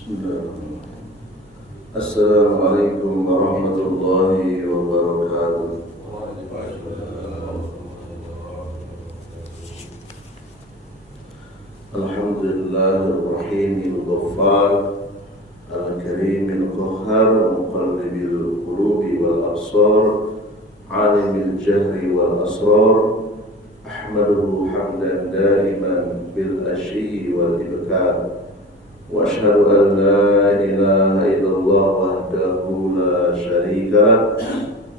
Bismillahirrahmanirrahim. Assalamualaikum warahmatullahi wabarakatuh. Alhamdulillahirrahmanirrahim al-ghaffar al-karim al-qahhar muqallibil qulubi wal absar alimil jahri wal asrar ahmaduhu hamdan daiman bil ashyi wal ibkar wa asyhadu an la ilaha illallah wahdahu la syarika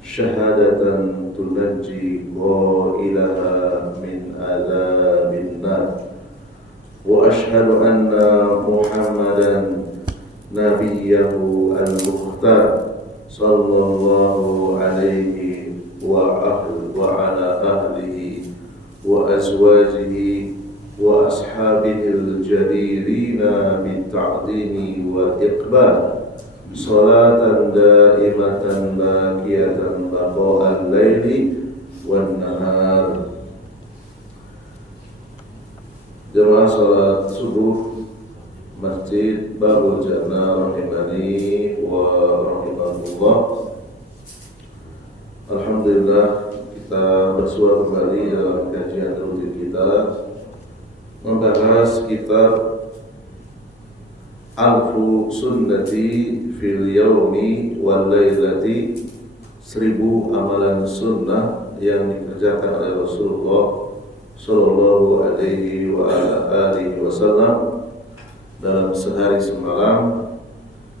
syahadatan tunajji qailaha min adzabin nar wa asyhadu anna muhammadan nabiyyahu al-mukhtar sallallahu alaihi wa ala ahlihi wa azwajihi wa ashabihil jadirina bitta'dimi wal iqbal salatan daimatan baqiyatan baqa'al laili wan nahar. Jemaah salat subuh Masjid Babul Jannah rahimani wa rahimakumullah. Alhamdulillah, kita bersua kembali dalam kajian rutin kita membahas kitab Alfu Sunnati fil Yaumi wal Lailati, 1000 amalan sunnah yang dikerjakan oleh Rasulullah sallallahu alaihi wa alihi wasallam dalam sehari semalam,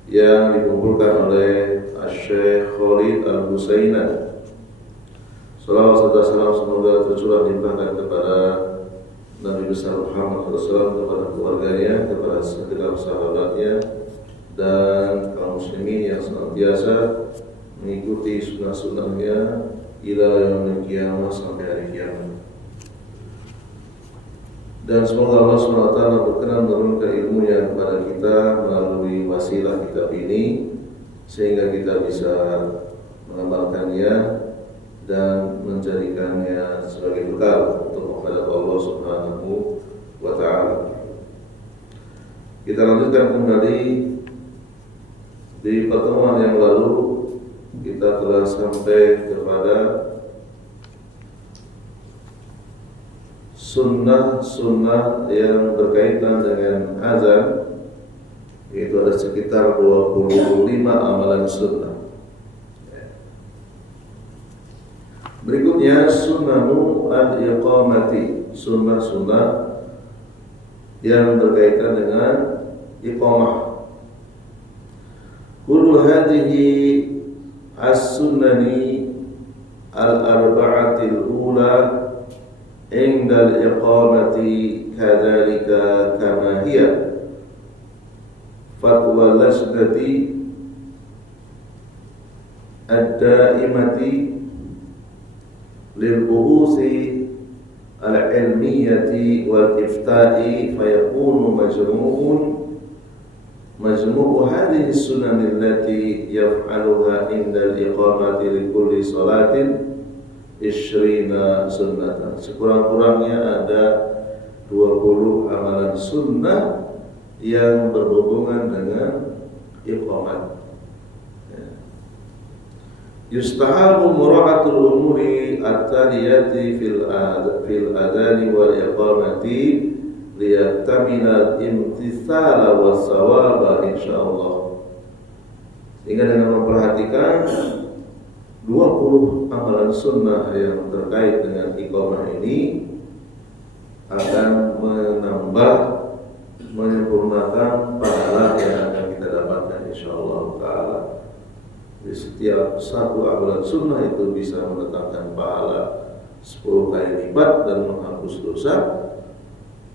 yang dikumpulkan oleh Syekh Khalid Al-Husainan. Salawat serta salam semoga tercurah limpahkan kepada Nabi besar Muhammad SAW, kepada keluarganya, kepada segenap sahabatnya, dan kaum muslimin yang senantiasa mengikuti sunnah-sunnahnya ila yaumil qiyamah, sampai hari kiamat. Dan semoga Allah SWT berkenan menurunkan ilmunya kepada kita melalui wasilah kitab ini, sehingga kita bisa mengamalkannya dan menjadikannya sebagai bekal untuk menghadap Allah Subhanahu wa ta'ala. Kita lanjutkan kembali. Di pertemuan yang lalu kita telah sampai kepada sunnah-sunnah yang berkaitan dengan azan, yaitu ada sekitar 25 amalan sunnah. Berikutnya sunnanu al-iqamati, sunnah-sunnah yang berkaitan dengan iqamah. Kullu hadhihi as-sunnani al-arba'atil ula inda al-iqamati kadzalika kama hiya fatwa lasdati ad-daimati lil-buhusi al-ilmiyati wal-ifta'i, fayakunu majmu'u hadhihi as-sunan allati yaf'aluha inda al-iqamati li kulli salatin 20 sunnatan. Sekurang-kurangnya ada 20 amalan sunnah yang berhubungan dengan iqamat. Yustahabu mura'atul umuri at-taliyati fil adani wal iqamati liyaktamila al-imtithala was sawaba insyaallah. Sehingga dengan memperhatikan 20 amalan sunnah yang terkait dengan iqamah ini akan menambah, menyempurnakan pahala yang akan kita dapatkan insyaallah ta'ala. Di setiap satu amalan sunnah itu bisa mendatangkan pahala 10 kali lipat dan menghapus dosa,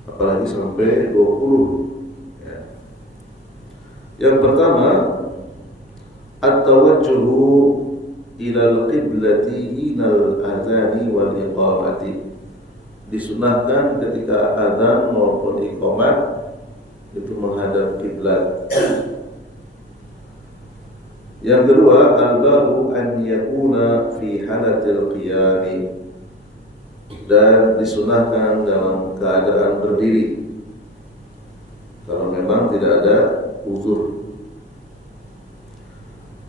apalagi sampai 20 ya. Yang pertama, at-tawajjuhu ilal qiblati hinal adhani wal iqamati. Disunahkan ketika adzan maupun iqamat itu menghadap kiblat. Yang kedua, al-bahu an yakuna fi halatil qiyami, dan disunahkan dalam keadaan berdiri. Kalau memang tidak ada uzur.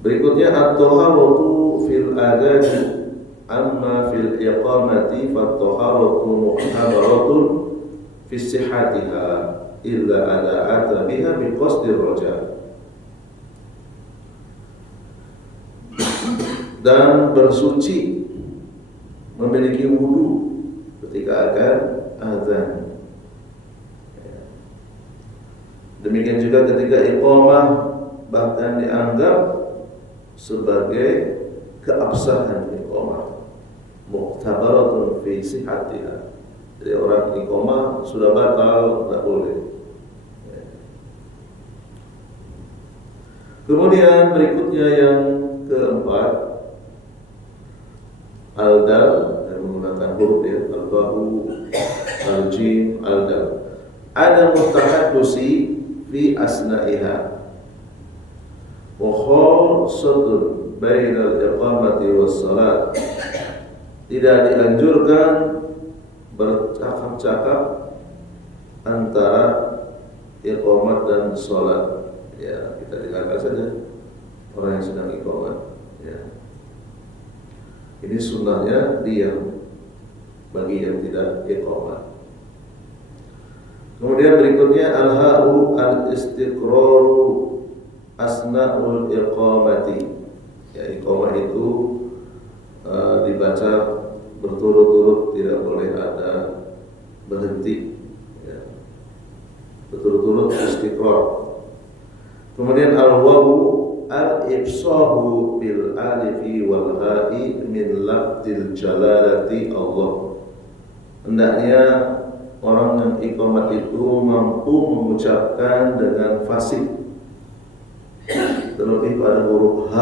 Berikutnya at-taharatu fil adani amma fil iqamati fat-taharatu muhtabaratun fi sihhatiha illa ada'ata biha bi qasdir raja. Dan bersuci, memiliki wudu ketika akan azan. Demikian juga ketika iqamah, bahkan dianggap sebagai keabsahan iqamah, muqtabaratun fi sihhatiha. Jadi orang iqamah sudah batal, tidak boleh. Kemudian berikutnya yang keempat, al-dal, yang menggunakan huruf ya, al-bahu, al-jim, al-dal. Ada mustahaddusi fi asna'iha wa khassatun bainal iqamati was salat. Tidak dianjurkan bercakap-cakap antara iqamat dan salat. Ya, kita dengarkan saja orang yang sedang iqamat. Ya. Ini sunnahnya diam bagi yang tidak iqamat. Kemudian berikutnya al-ha'u al-istiqraru asna'ul iqamati. Ya, iqamah itu dibaca berturut-turut, tidak boleh ada berhenti. Ya. Berturut-turut istiqrar. Kemudian al-wawu al-ifsahu bil alifi wal ha'i min lafzil jalalati Allah. Hendaknya orang yang iqamat itu mampu mengucapkan dengan fasih, terlebih pada huruf H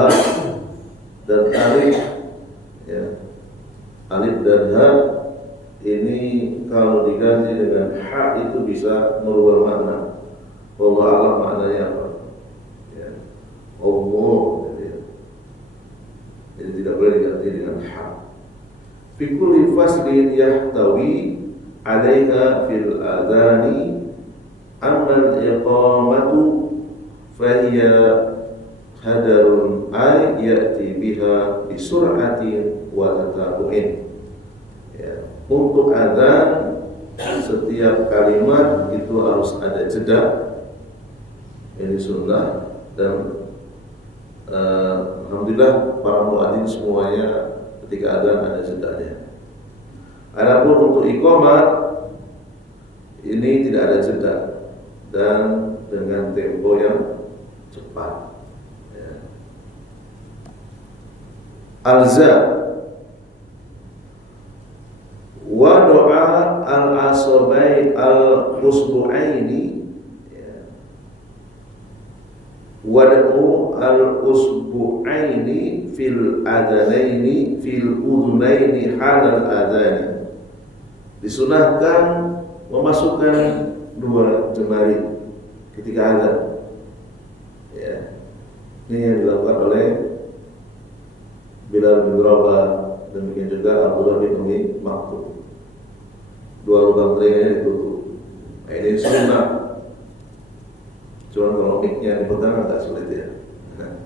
dan alif. Ya. Alif dan H ini kalau diganti dengan H itu bisa merubah makna. Wallahu a'lam maknanya apa. Ya. Allah. Jadi tidak boleh diganti dengan H. Fi kulli faslin yahtawi 'alaiha fil adani amma al-iqamatu fahiya hadarun ay ya'ti biha bi sur'atin wa tatabu'in. Ya, untuk adzan setiap kalimat itu harus ada jeda. Ini sunnah dan alhamdulillah para muadzin semuanya ketika adzan ada jedanya. Adapun untuk iqamah ini tidak ada jeda dan dengan tempo yang cepat. Ya. Al-za wa doa al-asabai al-usbu'aini, ya. Wad'u al-usbu'aini fil adanaini fil udhunaini halal adani. Disunahkan memasukkan dua jemari ketika azan. Ya. Ini yang dilakukan oleh Bilal bin Rabah, demikian juga Abdullah bin Umi Maktum. Dua lubang telinganya ditutup. Nah, ini sunnah. Cuma kalau mic-nya dipegang agak sulit ya. Nah,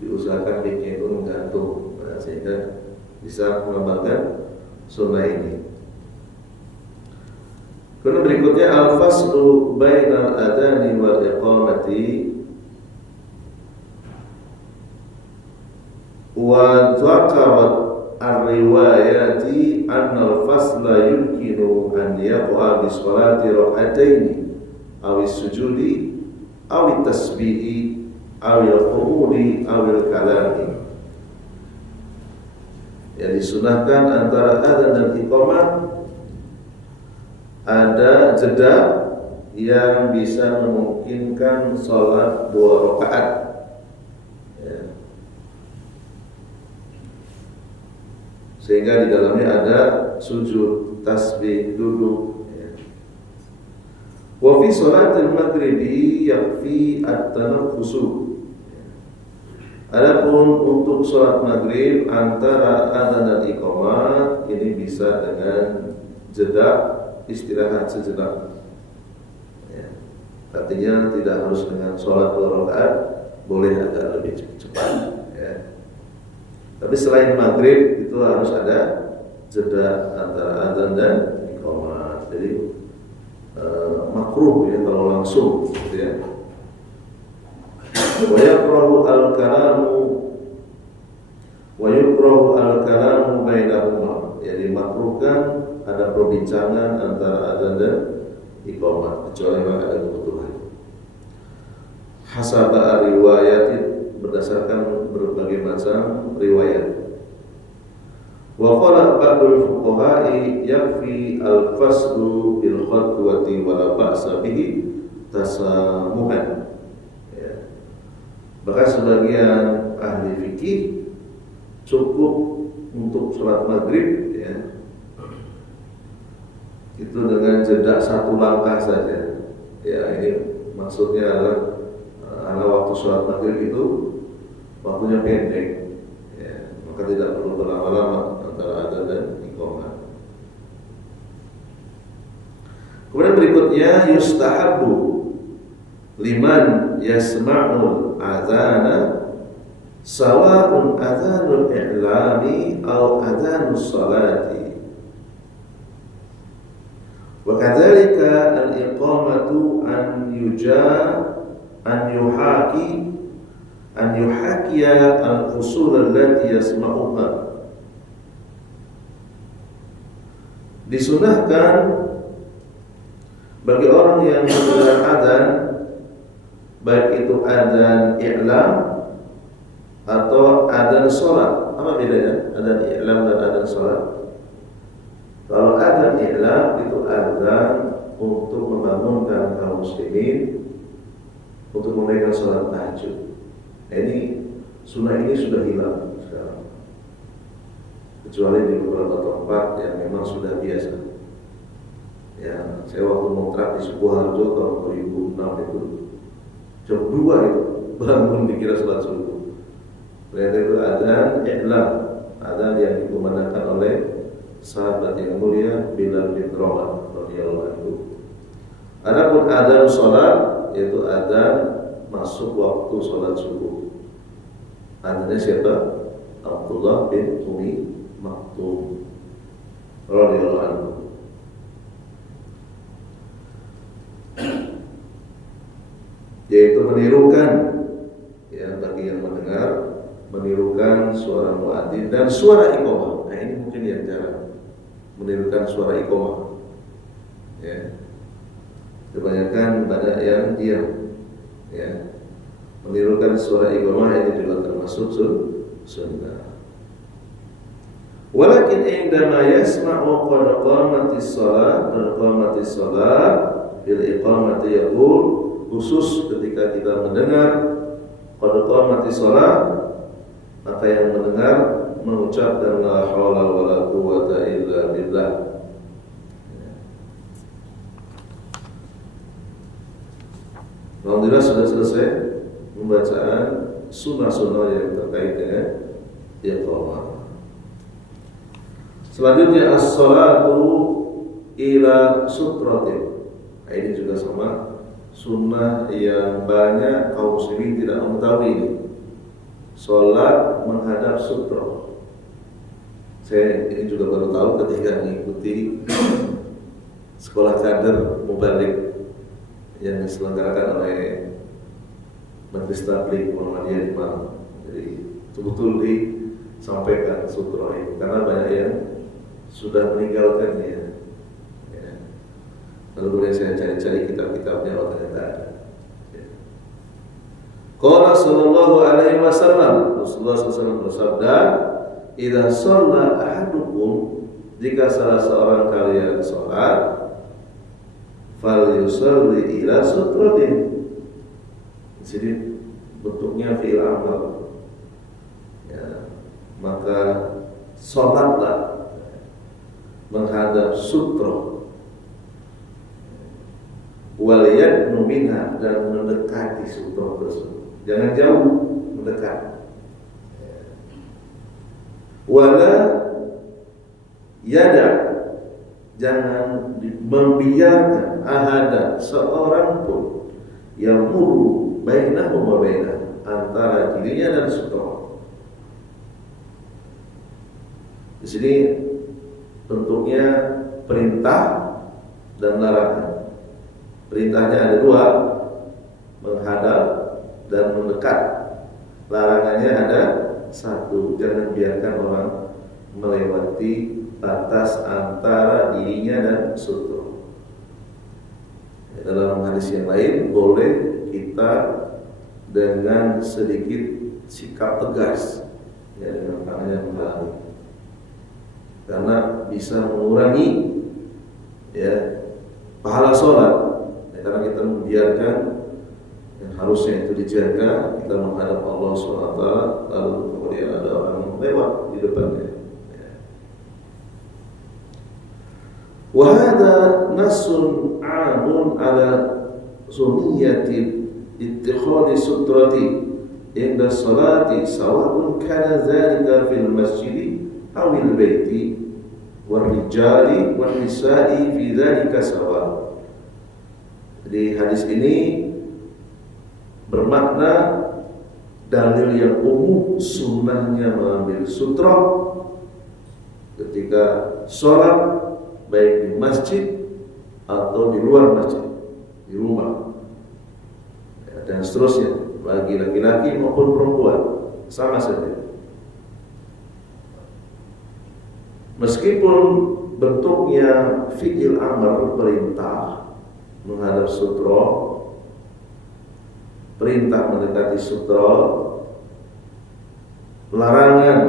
diusahakan mic-nya itu menggantung, sehingga bisa mengamalkan sunnah ini. Kemudian berikutnya al-faslu bainal adani wal iqamati wa dzakarat ar-riwayati anna al-fasla yumkinu an yaqa bi sholati rak'ataini aw as-sujudi aw at-tasbihi aw al-qu'udi aw al-kalami. Yang disunahkan antara adzan dan iqamah ada jeda yang bisa memungkinkan sholat 2 rakaat. Ya. Sehingga di dalamnya ada sujud, tasbih, duduk. Ya. Wa fi sholatil maghribi yakfi at-tanaffusu. Adapun untuk sholat maghrib antara adzan dan iqamah ini bisa dengan jeda, istirahat sejenak. Ya. Artinya tidak harus dengan sholat 2 rakaat, boleh agak lebih cepat ya. Tapi selain maghrib itu harus ada jeda antara adzan dan iqamah. Jadi makruh ya kalau langsung gitu ya. Wa yukrahu al-kalamu bainahuma. Jadi makruhkan ada perbincangan antara adzan dan iqamah kecuali memang ada kebutuhan. Hasaba riwayat, berdasarkan berbagai macam riwayat. Wa qala ba'dul fuqaha'i yakfi al-faslu bil khatwati wa la ba'sa bihi tasamuhan. Ya. Bahkan sebagian ahli fikih cukup untuk sholat maghrib ya, itu dengan jeda 1 langkah saja. Ya, ini maksudnya adalah waktu sholat maghrib itu waktunya pendek ya, maka tidak perlu berlama-lama antara adzan dan iqamah. Kemudian berikutnya yustahabbu liman yasma'ul adzana sawa'un adzanul i'lami aw adzanus salati. Wa kadzalika al-iqamatu an yuhakiya al-fusul allati yasma'uha. Disunahkan bagi orang yang mendengar adzan, baik itu adzan i'lam atau adzan salat. Apa bedanya adzan i'lam dan adzan salat? Kalau adzan i'lam itu adzan untuk membangunkan kaum muslimin untuk menunaikan salat tahajud. Ini sunnah ini sudah hilang sekarang, kecuali di beberapa tempat yang memang sudah biasa. Ya, saya waktu ngontrak di Sukoharjo tahun 2006 itu jam 2 itu bangun dikira salat subuh. Ternyata itu adzan i'lam, adzan yang dikumandangkan oleh sahabat yang mulia Bilal bin Rabah radhiyallahu anhu. Adapun adzan salat yaitu adzan masuk waktu salat subuh. Adzannya siapa? Abdullah bin Umi Maktum radhiyallahu anhu. Yaitu menirukan ya, bagi yang mendengar, menirukan suara muadzin dan suara iqamah. Nah, ini mungkin yang jarang menirukan suara iqamah. Ya. Kebanyakan banyak yang diam. Ya. Menirukan suara iqamah ini juga termasuk sunnah. Walakin indama yasma'u qad qamatis shalah bil iqamati yaqul, khusus ketika kita mendengar qad qamatis shalah, maka yang mendengar mengucapkan la haula wala quwwata illa billah. Alhamdulillah sudah selesai pembacaan sunnah-sunnah yang terkait dengan iqamah. Selanjutnya as-salatu ila sutratin. Nah, ini juga sama sunnah yang banyak kaum muslimin tidak mengetahui ini. Salat menghadap sutra. Saya ini juga baru tahu ketika mengikuti sekolah kader mubalik yang diselenggarakan oleh Majelis Tabligh Muhammadiyah di Malang. Jadi betul-betul disampaikan sutra ini karena banyak yang sudah meninggalkannya. Ya. Lalu kemudian saya cari-cari kitab-kitabnya, oh ternyata ada. Ya. Qala sallallahu alaihi wasallam, Rasulullah SAW bersabda, "Idza shalla ahadukum," jika salah seorang kalian salat, falyusalli ila sutratin. Jadi bentuknya fi'il amr. Ya, maka salatlah menghadap sutra, wal yadnu minha, dan mendekati sutra tersebut. Jangan jauh, mendekat. Wala yada, jangan membiarkan ahada seorang pun yang muru bainahu wa bainah, antara dirinya dan sutra. Di sini bentuknya perintah dan larangan. Perintahnya ada dua, menghadap dan mendekat. Larangannya ada satu, jangan biarkan orang melewati batas antara dirinya dan sutra. Dalam hadis yang lain, boleh kita dengan sedikit sikap tegas, ya, dengan tangannya menghalangi, karena bisa mengurangi, ya, pahala sholat, ya, karena kita membiarkan yang harusnya itu dijaga, kita menghadap Allah SWT, lalu kemudian ada orang lewat di depannya. Wahada nasun amun ala sunniyati ittikhadi sutrati inda salati sawa'un kana dhalika fil masjidi awil baiti wal rijali wal nisa'i fi dhalika sawa'. Jadi hadis ini bermakna dalil yang umum sunnahnya mengambil sutra ketika sholat, baik di masjid atau di luar masjid, di rumah, ya, dan seterusnya, bagi laki-laki maupun perempuan sama saja. Meskipun bentuknya fi'il amr, perintah menghadap sutra, perintah mendekati sutra, larangan,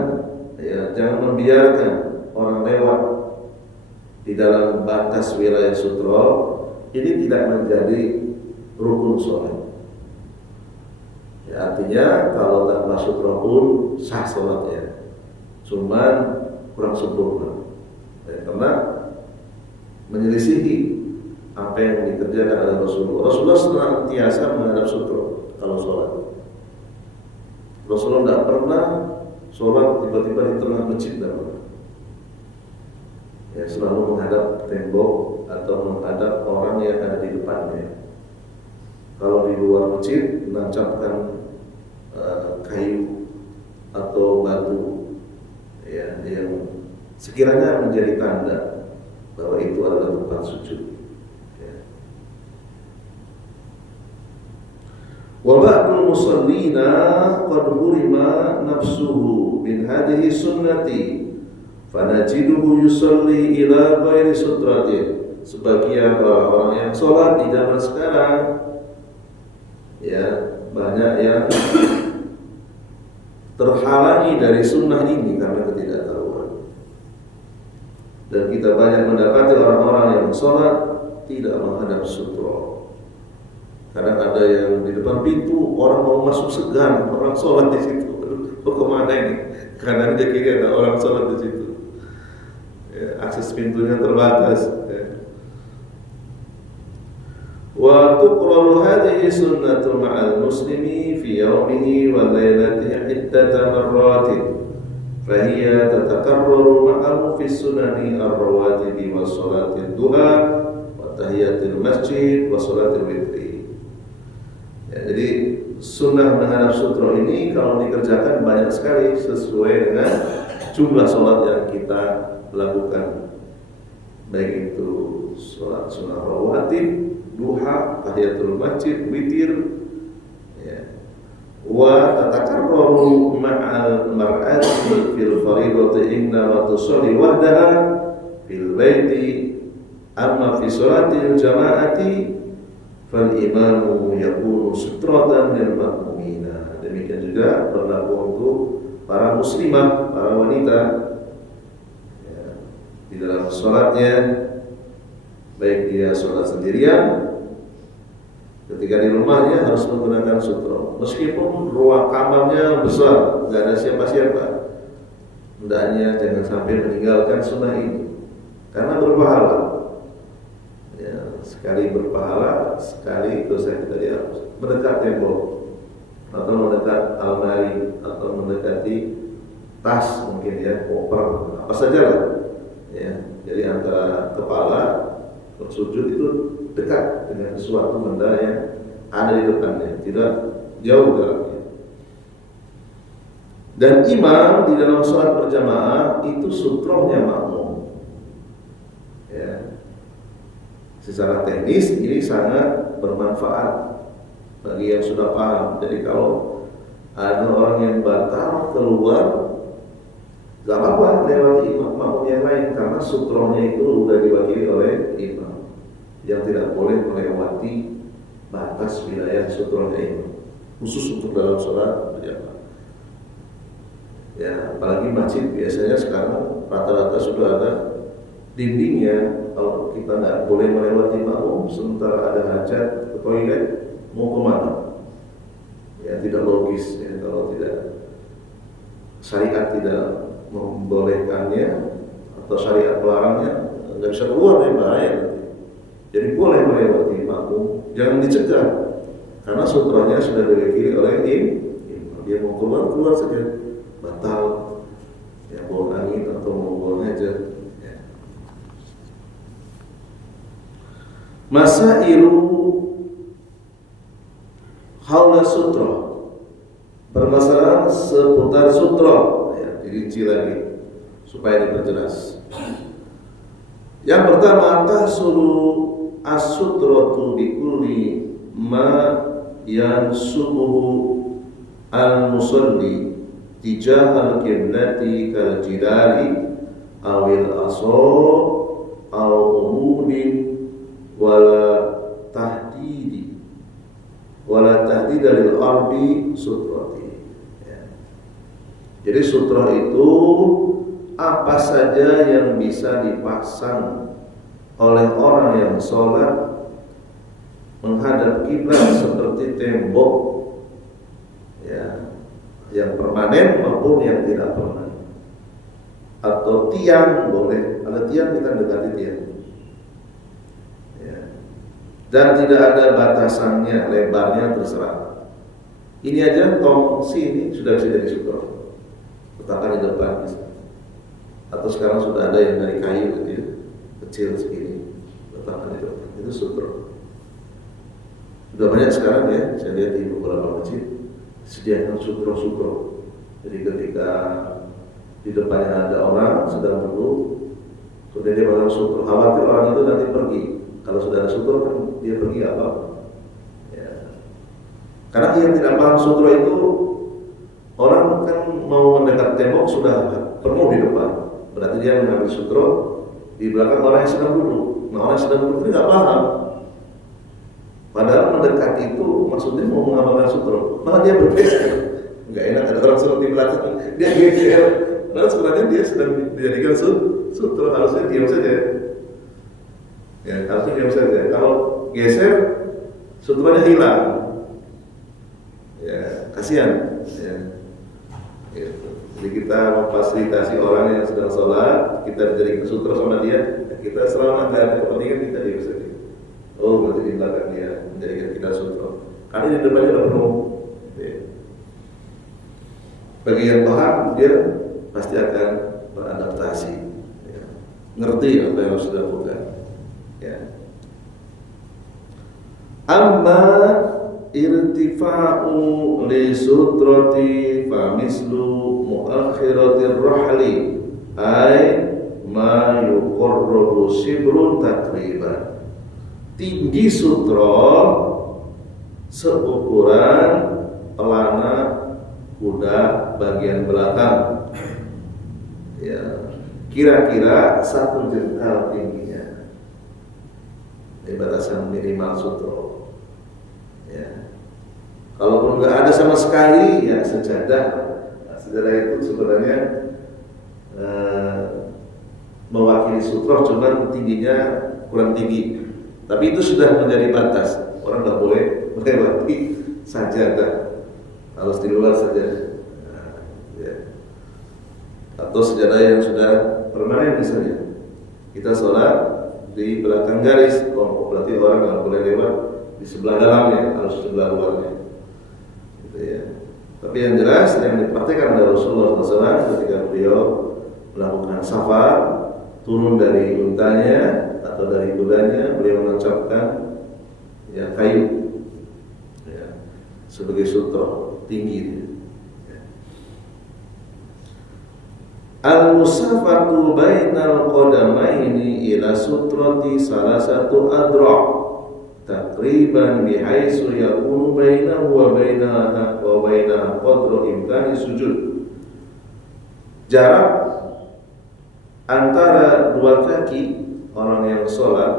ya, jangan membiarkan orang lewat di dalam batas wilayah sutra, ini tidak menjadi rukun sholat. Ya, artinya kalau tanpa sutra pun sah sholatnya, cuman kurang sempurna, ya, karena menyelisihi apa yang dikerjakan oleh Rasulullah. Rasulullah senantiasa menghadap sutra kalau sholat. Rasulullah tidak pernah sholat tiba-tiba di tengah masjid, tidak pernah. Ya, selalu menghadap tembok atau menghadap orang yang ada di depannya. Kalau di luar masjid, menancapkan kayu atau batu, ya, yang sekiranya menjadi tanda bahwa itu adalah tempat sujud. Ya. Wa ba'dul musallina qad hurima nafsuhu min hadhihi sunnati fanajiduhu yusalli ila ghairi sutratin. Sebagian orang yang sholat di zaman sekarang, ya, banyak yang terhalangi dari sunnah ini karena ketidaktahuan. Dan kita banyak mendapati orang-orang yang sholat tidak menghadap sutra. Kadang ada yang di depan pintu, orang mau masuk segan, orang sholat di situ. Kemana ini? Kanan dia kiri ada orang sholat di situ. Ya, akses pintunya terbatas. Ya. Wa tuqraru hadhihi sunnatu ma'al muslimi fi yawmihi wa laylatihi iddata marratin fa hiya tatakarraru ma'ahu fi sunani ar-rawatibi wa salatil duha wa tahiyatil masjid wa salatil witri. Ya, jadi sunnah menghadap sutra ini kalau dikerjakan banyak sekali sesuai dengan jumlah sholat yang kita lakukan, baik itu sholat sunnah rawatib, duha, tahiyatul masjid, witir, ya. Wa tatakarraru ma'al mar'ati fil fariidati inna wa tusalli wahdaha fil baiti amma fi sholatil jama'ati fal imamu yakunu sutratan lil makmumina. Demikian juga berlaku untuk para muslimah, para wanita, ya, di dalam sholatnya, baik dia sholat sendirian, ketika di rumahnya harus menggunakan sutra, meskipun ruang kamarnya besar, nggak ada siapa-siapa, hendaknya jangan sampai meninggalkan sunnah ini, karena berpahala. Ya, sekali berpahala, sekali dosa kita dihapus. Mendekat tembok, atau mendekat almari, atau mendekati tas mungkin, ya, koper, apa saja lah. Ya, jadi antara kepala bersujud itu dekat dengan sesuatu benda yang ada di depannya, tidak jauh jaraknya. Dan imam di dalam sholat berjamaah itu sutrohnya makmum. Ya. Secara teknis ini sangat bermanfaat bagi yang sudah paham. Jadi kalau ada orang yang batal keluar, gak apa-apa lewati imam makmum yang lain, karena sutrohnya itu sudah diwakili oleh imam yang tidak boleh melewati batas wilayah sutrohnya imam, khusus untuk dalam sholat berjamaah. Ya, apalagi masjid biasanya sekarang rata-rata sudah ada dindingnya. Kalau kita nggak boleh melewati makmum sementara ada hajat ke toilet, mau kemana? Ya tidak logis ya, kalau tidak syariat tidak membolehkannya atau syariat melarangnya, nggak bisa keluar dari bahaya. Jadi boleh melewati makmum, jangan dicegah karena sutranya sudah diwakili oleh imam. Dia mau keluar saja, batal ya, buang angin atau mau buang hajat. Masailu haula sutra, permasalahan seputar sutra ya, dirinci lagi supaya diperjelas. Yang pertama, tahsulu as-sutratu bi kulli ma yansubuhu al-musalli tijah al-qiblati kal jidari awil aso aw umudin wala tahdid lil ardi sutrati ya. Jadi sutra itu apa saja yang bisa dipasang oleh orang yang sholat menghadap kiblat seperti tembok ya, yang permanen maupun yang tidak permanen, atau tiang boleh, ada tiang kita dekati tiang. Dan tidak ada batasannya, lebarnya terserah. Ini aja tongsi ini sudah bisa jadi sutra, letakkan di depan bisa. Atau sekarang sudah ada yang dari kayu gitu ya, kecil segini, letakkan di depan, itu sutra. Sudah banyak sekarang ya, saya lihat di beberapa masjid sediakan sutra. Jadi ketika di depannya ada orang sedang duduk, kemudian dia pasang sutra, khawatir orang itu nanti pergi. Kalau sudah ada sutra kan dia pergi apa? Ya. Karena yang tidak paham sutra itu, orang kan mau mendekat tembok sudah penuh di depan, berarti dia mengambil sutra di belakang orang yang sedang duduk. Nah orang yang sedang duduk itu tidak paham. Padahal mendekat itu maksudnya mau mengamalkan sutra, malah dia bergeser. Enggak enak ada orang suruh di belakang, dia geser. Nah sebenarnya dia sedang dijadikan sutra, harusnya diam saja. Ya, harusnya diam saja. Kalau geser, sutranya hilang. Ya, kasihan. Ya. Gitu. Jadi kita memfasilitasi orang yang sedang sholat, kita dijadikan sutra sama dia, kita selama tidak ada kepentingan kita diam saja. Oh, berarti di belakang dia menjadikan kita sutra. Karena di depannya sudah penuh. Ya. Bagi yang paham, dia pasti akan beradaptasi. Ya. Ngerti apa yang harus dilakukan. Ya. Amma irtifa'u li sutrati fa mislu muakhiratir rahli ay ma yuqarrabu sibrun takriban. Tinggi sutra seukuran pelana kuda bagian belakang. Ya, kira-kira 1 jengkal tingginya. Ini batasan minimal sutra. Ya. Kalaupun nggak ada sama sekali, ya sejadah. Nah, sejadah itu sebenarnya mewakili sutra, cuma tingginya kurang tinggi. Tapi itu sudah menjadi batas. Orang nggak boleh melewati sajadah, harus di luar sajadah. Nah, ya. Atau sejadah yang sudah permanen misalnya. Kita sholat di belakang garis, berarti orang nggak boleh lewat di sebelah dalamnya, harus sebelah luarnya. Gitu ya. Tapi yang jelas yang dipraktikkan oleh Rasulullah SAW ketika beliau melakukan safar, turun dari untanya atau dari kudanya, beliau menancapkan ya kayu sebagai sutra tinggi. Al-musafatu bainal qadamaini ila sutrati salah satu adra' takriban bihaitsu yakunu bainahu wa bainaha qadru imkani sujud. Jarak antara dua kaki orang yang sholat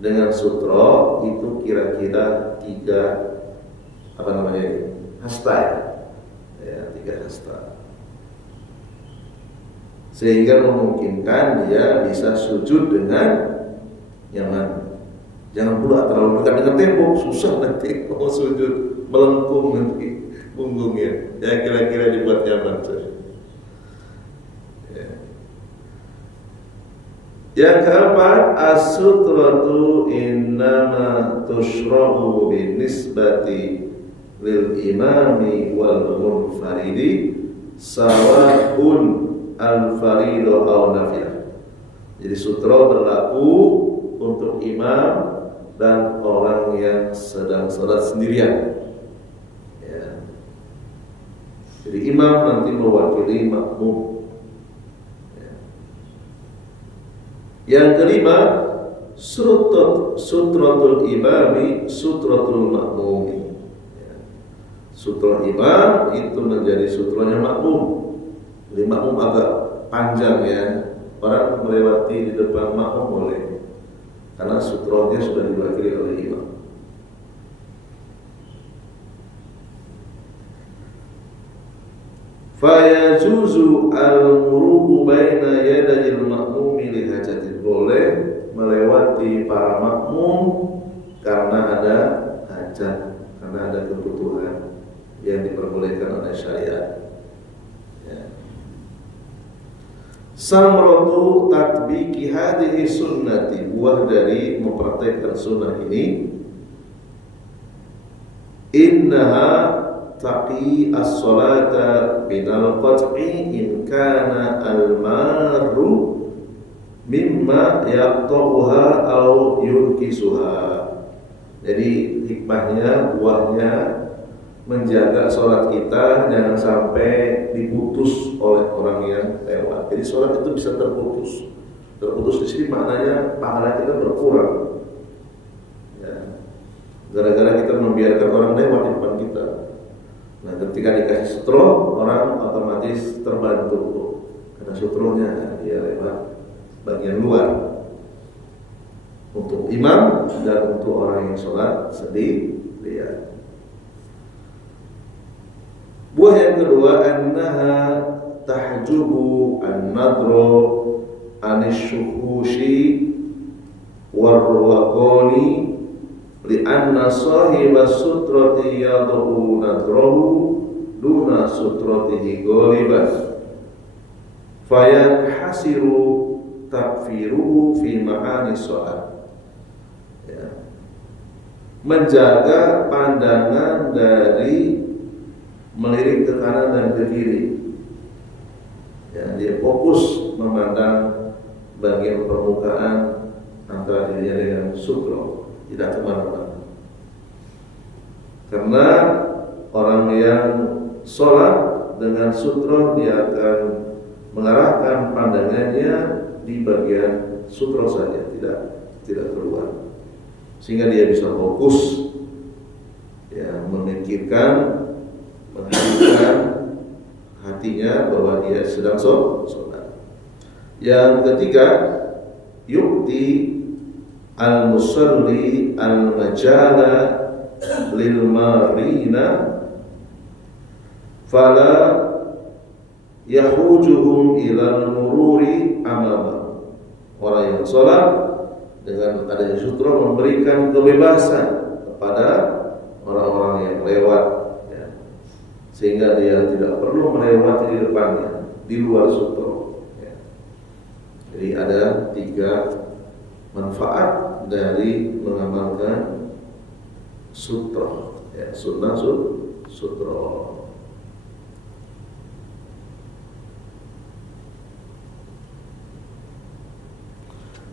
dengan sutra itu kira-kira 3 hasta ya, 3 hasta. Sehingga memungkinkan dia bisa sujud dengan nyaman. Jangan pula terlalu dekat dengan tembok, susah nanti mau sujud, melengkung nanti punggungnya. Ya kira-kira dibuat nyaman saja. Ya. Yang keempat, as-sutratu innama tushra'u binisbati lil imami wal munfaridi sawa'un al-farido aw nafilah. Jadi sutra berlaku untuk imam dan orang yang sedang salat sendirian. Ya. Jadi imam nanti mewakili makmum. Ya. Yang kelima, sutratul imami sutratul makmumi. Ya. Sutra imam itu menjadi sutranya makmum. Jadi makmum agak panjang ya, orang melewati di depan makmum boleh, karena sutronya sudah diwakili oleh imam. Fayajuzu al-murubu baina yadayil makmumi li hajatin, boleh melewati para makmum karena ada hajat, karena ada kebutuhan yang diperbolehkan oleh syariat. Ya. Samratu tatbiki hadhihi sunnati, buah dari mempraktekkan sunnah ini, innaha taqi as-salata binal qat'i in kana al-marru mimma yaqta'uha aw yurkisuha. Jadi hikmahnya, buahnya menjaga sholat kita jangan sampai diputus oleh orang yang lewat. Jadi sholat itu bisa terputus. Terputus di sini maknanya pahala kita berkurang. Ya. Gara-gara kita membiarkan orang lewat di depan kita. Nah, ketika dikasih sutra, orang otomatis terbantu karena sutronya dia lewat bagian luar untuk imam dan untuk orang yang sholat sendirian. Buah yang kedua, annaha tahjubu an-nadru anishuhushi warwaqani li'anna sahibas sutrati yadhu nadrahu duna sutratihi ghaliban fayanhasiru takfiruhu fi ma'ani sholat. Ya. Menjaga pandangan dari melirik ke kanan dan ke kiri. Ya, dia fokus memandang bagian permukaan antara dirinya dengan sutra, tidak kemana-mana. Karena orang yang sholat dengan sutra, dia akan mengarahkan pandangannya di bagian sutra saja, tidak keluar, sehingga dia bisa fokus, ya, memikirkan, menghidupkan hatinya bahwa dia sedang sholat. Yang ketiga, yukti al-musalli al-majala lil marina fala yahujuhum ilal mururi amama. Orang yang sholat dengan adanya sutra memberikan kebebasan kepada orang-orang yang lewat, sehingga dia tidak perlu melewati di depannya, di luar sutra. Ya. Jadi ada 3 manfaat dari mengamalkan sutra, ya, sunnah sutra.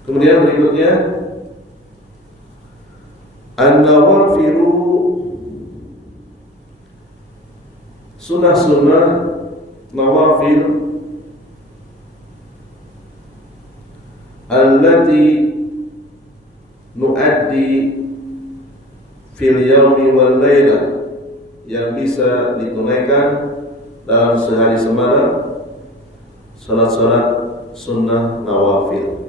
Kemudian berikutnya, an-nawafilu sunnah-sunnah nawafil allati nuaddi fil yaumi wal laila, yang bisa ditunaikan dalam sehari semalam, salat-salat sunnah nawafil.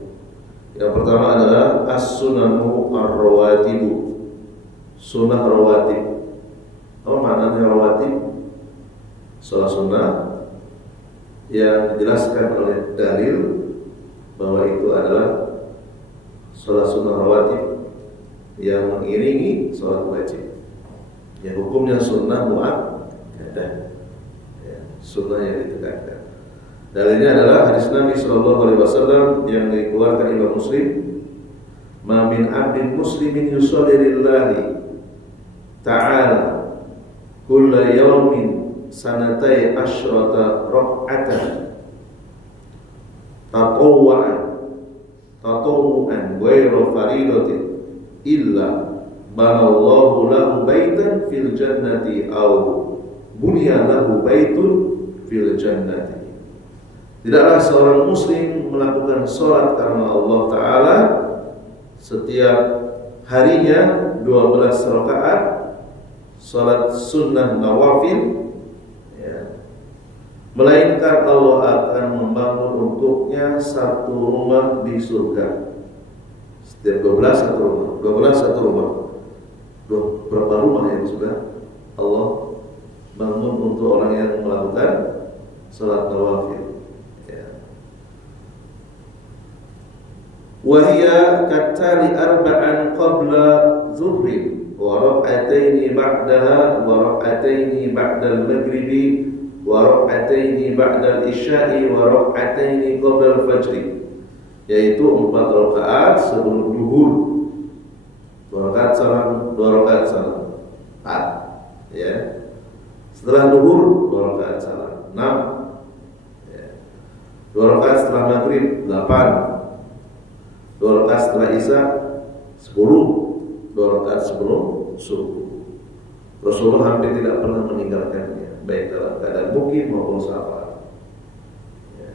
Yang pertama adalah as-sunanu ar-rawatibu, sunnah rawatib. Apa maknanya rawatib? Salat sunnah yang dijelaskan oleh dalil bahwa itu adalah salat sunnah rawatib yang mengiringi salat wajib. Ya, hukumnya sunnah muakkadah, ya, sunnah yang ditegakkan. Dalilnya adalah hadis Nabi SAW yang dikeluarkan Imam Muslim, "Ma min 'abdin muslimin yusalli lillahi ta'ala kulla yawmin sanatai asyrata rak'atan tatawwu'an ghairu faridatin illa banallahu lahu baitan fil jannati aw bunya lahu baitun fil jannati." Tidaklah seorang muslim melakukan sholat karena Allah Ta'ala setiap harinya 12 rakaat sholat sunnah nawafil, ya, melainkan Allah akan membangun untuknya satu rumah di surga. Setiap 12 satu rumah, 12 satu rumah. Berapa rumah yang sudah Allah bangun untuk orang yang melakukan sholat nawafil? Wahia katali arba'an qabla zuhri wa rak'ataini ba'daha wa rak'ataini ba'dal maghribi wa rak'ataini ba'dal isya'i wa rak'ataini qabla al-fajri, yaitu 4 rakaat sebelum zuhur, 2 rakaat salam, 2 rakaat salam, 4, ya. Setelah zuhur 2 rakaat salam, 6, ya. 2 rakaat setelah maghrib 8, 2 rakaat setelah isya 10, 2 rakaat sebelum subuh. Rasulullah hampir tidak pernah meninggalkannya, baik dalam keadaan mukim maupun safar. Ya.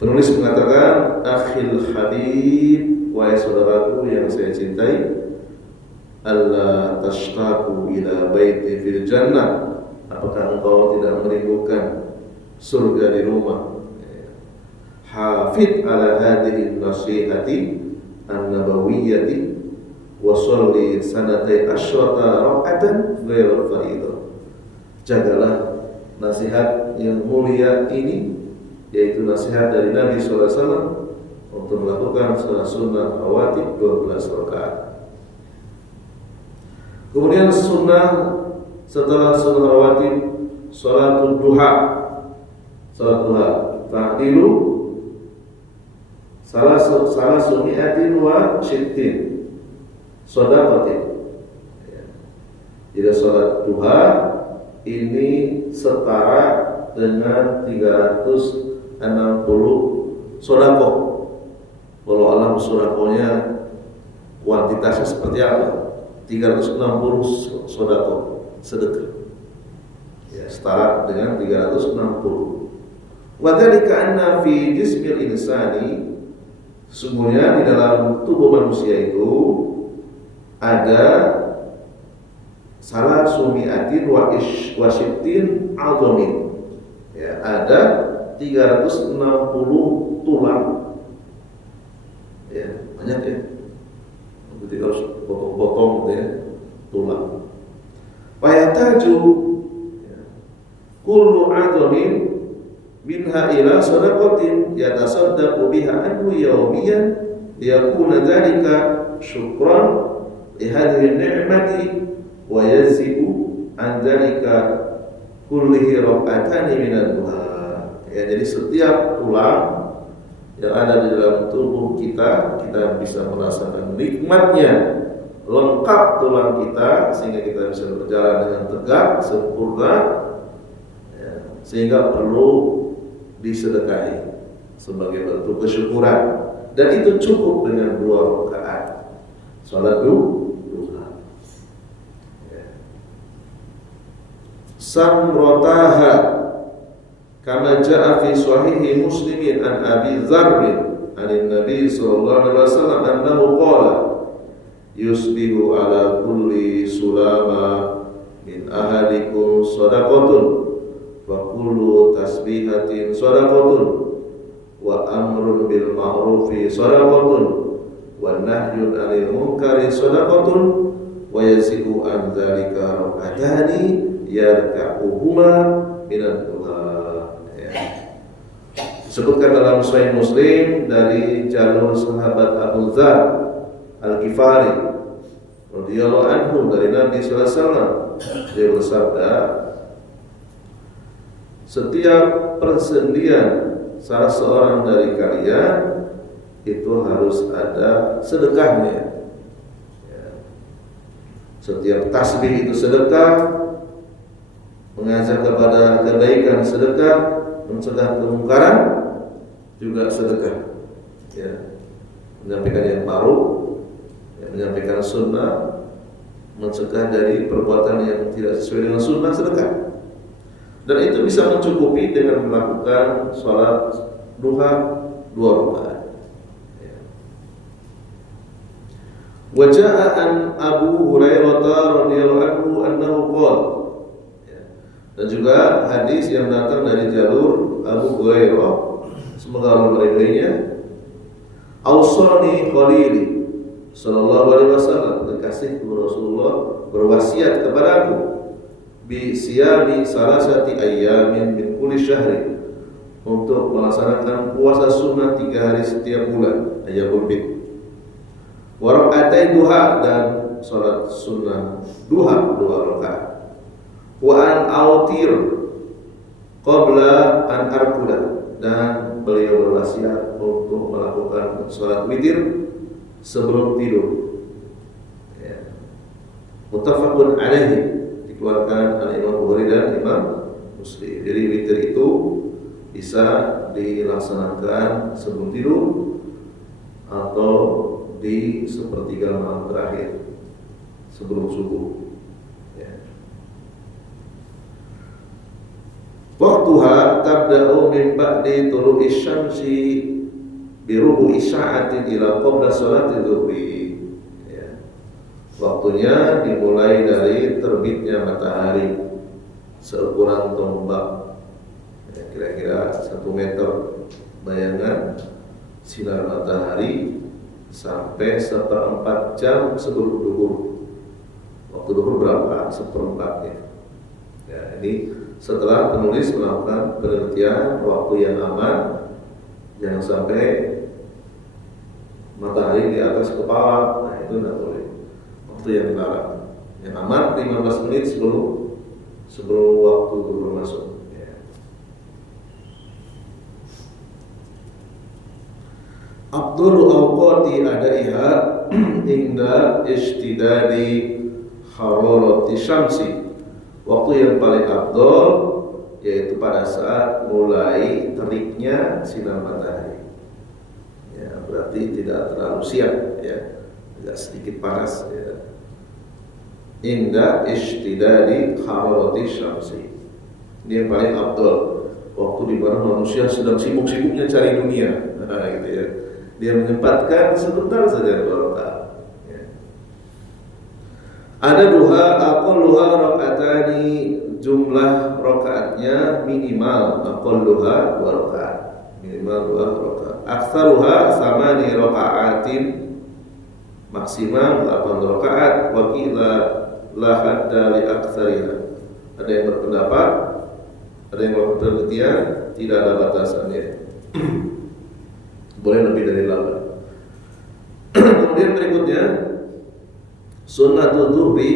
Penulis mengatakan, akhil habib, wahai saudaraku yang saya cintai, alla tashtaqu ila baiti fil jannah, apakah engkau tidak merindukan surga di rumah? Hafid ala hadhihi nasihati an-nabawiyyati wa sholli sanatai asyrata rak'atan ghairu fariidah. Jagalah nasihat yang mulia ini, yaitu nasihat dari Nabi SAW untuk melakukan salat sunnah rawatib 12 rakaat. Kemudian sunnah setelah sunnah rawatib, salatul duha. Salat duha ta'dilu salah sumi'atin wa syittin shadaqatin. Jadi salat duha ini setara dengan 360 sedekah. Walau alam sedekahnya kuantitasnya seperti apa? 360 sedekah. Ya, setara dengan 360. Wa dzalika anna fi jismil insani, sesungguhnya di dalam tubuh manusia itu ada salah sumi'atin wa syittin adomin, ya, ada 360 tulang, ya, banyak ya. Jadi harus potong-potong gitu ya, tulang. Fayataju, ya, kullu adomin minha ila sadaqatin yatasaddaqu biha anhu yawmiyan liyakuna dzalika syukran li hadhihi ni'mati wa yazibu an dzalika kullihi rak'atani minad duha. Ya, jadi setiap tulang yang ada di dalam tubuh kita, kita bisa merasakan nikmatnya, lengkap tulang kita sehingga kita bisa berjalan dengan tegak, sempurna, ya, sehingga perlu disedekahi sebagai bentuk kesyukuran, dan itu cukup dengan 2 rakaat salat duha. samrataha kama jaa fi sahih Muslimin an Abi Dzarr an Nabi sallallahu alaihi wasallam annahu qala yusbihu ala kulli sulama min ahadikum shadaqatun wa kullu tasbihatin shadaqatun wa amrun bil ma'rufi shadaqatun wa nahyun 'anil munkari shadaqatun wa yazidu an dzalika rak'atani yarka'uhuma minad duha. Disebutkan dalam Sahih Muslim dari jalur sahabat Abu Dzar Al-Ghifari radhiyallahu anhu dari Nabi sallallahu alaihi wasallam, dia bersabda, setiap persendian salah seorang dari kalian itu harus ada sedekahnya. Setiap tasbih itu sedekah, mengajak kepada kebaikan sedekah, mencegah kemungkaran juga sedekah. Menyampaikan yang ma'ruf, menyampaikan sunnah, mencegah dari perbuatan yang tidak sesuai dengan sunnah, sedekah. Dan itu bisa mencukupi dengan melakukan sholat duha 2 rakaat. Wa jaa'a an Abu Hurairah radhiyallahu anhu annahu qala, dan juga hadis yang datang dari jalur Abu Hurairah, semoga Allah meridainya, Ausani Khalili sallallahu alaihi wasallam, kekasihku Rasulullah berwasiat kepadaku, bi siyami salasati ayyamin min kulli syahri, untuk melaksanakan puasa sunnah 3 hari setiap bulan, ayyamul bid, wa rak'atai duha, dan salat sunnah duha 2 rakaat, wa an autir qabla an arkuda, dan beliau berwasiat untuk melakukan salat witir sebelum tidur. Muttafaqun alaihi, dikeluarkan oleh Imam Bukhari dan Imam Muslim. Jadi witir itu bisa dilaksanakan sebelum tidur atau di sepertiga malam terakhir sebelum subuh. Waktuha tabda'u min ba'di tulu'i syamsi bi rubu'i sa'atin ila qabla sholati dhuhri. Waktunya dimulai dari terbitnya matahari seukuran tombak, kira-kira 1 meter. Bayangan sinar matahari sampai 1/4 jam sebelum duhur. Waktu duhur berapa? 1/4-nya. Ini setelah penulis melakukan penelitian waktu yang aman, jangan sampai matahari di atas kepala. Nah, itu tidak boleh. Waktu yang dilarang, yang aman 15 menit sebelum waktu duhur masuk. Afdalu awqati adaiha inda ishtidadi hararati syamsi. Waktu yang paling afdal yaitu pada saat mulai teriknya sinar matahari. Berarti tidak terlalu siang, agak sedikit panas. Inda ishtidadi hararati syamsi. Ini yang paling afdal. Waktu di mana manusia sedang sibuk-sibuknya cari dunia. Gitu ya. Dia menyempatkan sebentar saja 2 rakaat. Ada duha aqalluha raka'atani, jumlah rakaatnya minimal aqalluha 2 rakaat, minimal 2 rakaat. Aktsaruha 8 raka'atin, maksimal 8 rakaat. Wa qila la hadda li aktsariha. Ada yang berpendapat, ada yang berpenelitian tidak ada batasannya. Boleh lebih dari 8. Kemudian berikutnya sunnatul zuhri,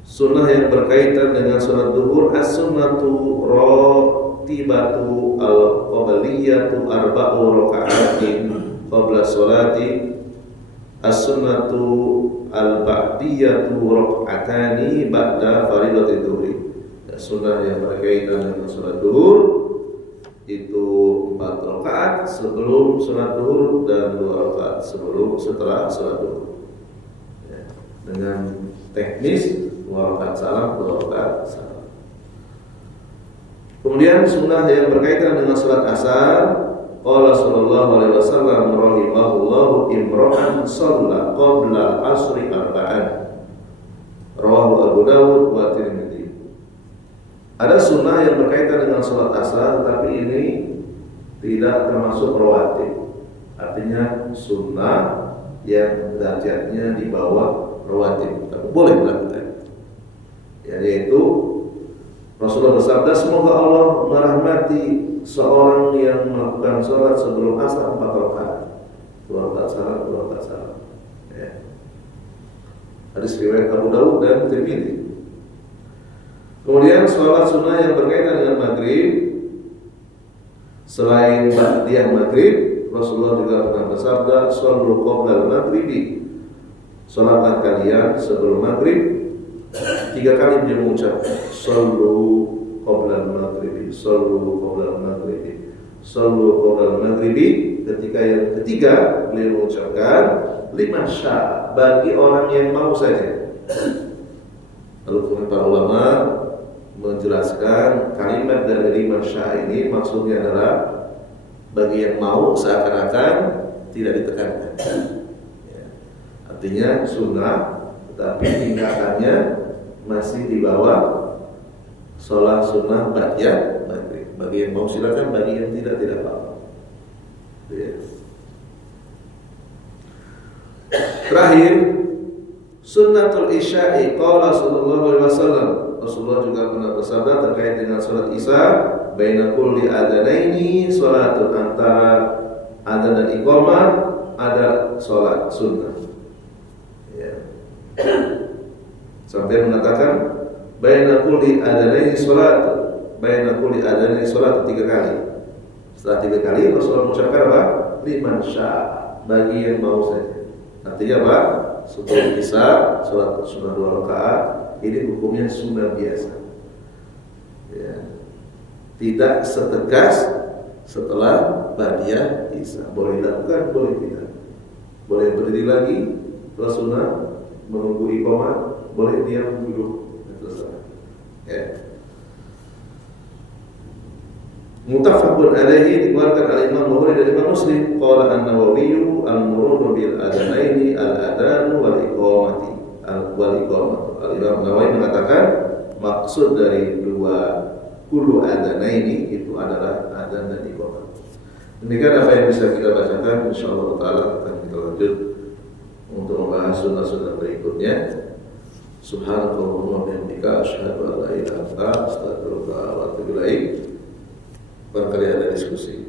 sunnah yang berkaitan dengan salat zuhur. As-sunnatu ratibatu al-qabliyatu arba'u raka'atin qabla sholati. As-sunnatu al-ba'diyatu raka'atani ba'da fardhu zuhri. Sunnah yang berkaitan dengan salat zuhur itu 4 rakaat sebelum salat zuhur dan 2 rakaat setelah salat zuhur. Dengan teknis 2 rakaat salam, 2 rakaat salam. Kemudian sunnah yang berkaitan dengan salat asar, qala sallallahu alaihi wasallam rahimahullahu imra'an shalla qabla asri arba'an. Rawahu Abu Dawud wa Tirmidzi. Ada sunnah yang berkaitan dengan salat asar, tapi ini tidak termasuk rawatib. Artinya sunnah yang derajatnya di bawah rawatib, tapi boleh dilakukan. Yaitu Rasulullah bersabda, semoga Allah merahmati seorang yang melakukan sholat sebelum asar 4 rakaat. 2 rakaat salam, 2 rakaat salam. Ya. Hadis riwayat Abu Dawud dan Tirmidzi. Kemudian sholat sunnah yang berkaitan dengan maghrib, selain ba'diyah maghrib, Rasulullah juga pernah bersabda, shollu qabla al-maghribi. Sholatlah kalian sebelum maghrib. 3 kali dia mengucapkan shollu qabla al-maghribi, shollu qabla al-maghribi, shollu qabla al-maghribi. Ketika yang ketiga beliau mengucapkan liman syaa, bagi orang yang mau saja. Lalu kemudian para ulama menjelaskan kalimat dari liman syaa ini maksudnya adalah bagi yang mau, seakan-akan tidak ditekankan. Ya. Artinya sunnah, tetapi tingkatannya masih di bawah sholat sunnah ba'diyah maghrib. Bagi yang mau silakan, bagi yang tidak apa-apa. Ya. Terakhir, sunnatul isya'i, qala sallallahu alaihi wasallam. Rasulullah juga pernah bersabda terkait dengan sholat isya, baina kulli adzanaini sholatun, antara adzan dan iqamah ada sholat sunnah. Ya. Sampai mengatakan baina kulli adzanaini sholat, baina kulli adzanaini sholat 3 kali. Setelah 3 kali Rasulullah mengucapkan apa? Liman syaa, bagi yang mau saja. Artinya apa? Sebelum isya sholat sunnah 2 rakaat, ini hukumnya sunnah biasa. Ya. Tidak setegas setelah ba'diyah isya. Boleh dilakukan, boleh tidak. Boleh berdiri lagi setelah sunnah, menunggu iqamah, boleh diam dulu. Ya. Muttafaqun alaihi, dikeluarkan oleh Imam Bukhari dan Imam Muslim. Qala an-Nawawi al-muradu bil adanaini al-adanu wal iqamati Al-Imam Nawawi mengatakan maksud dari 2 adanaini itu adalah adzan dan iqamah. Demikian apa yang bisa kita bacakan. Insyaallah taala akan kita lanjut untuk membahas sunnah-sunnah berikutnya. Subhanallahumma wa bihamdika asyhadu an la ilaha illa anta astaghfiruka wa atubu ilaik. Barangkali ada diskusi.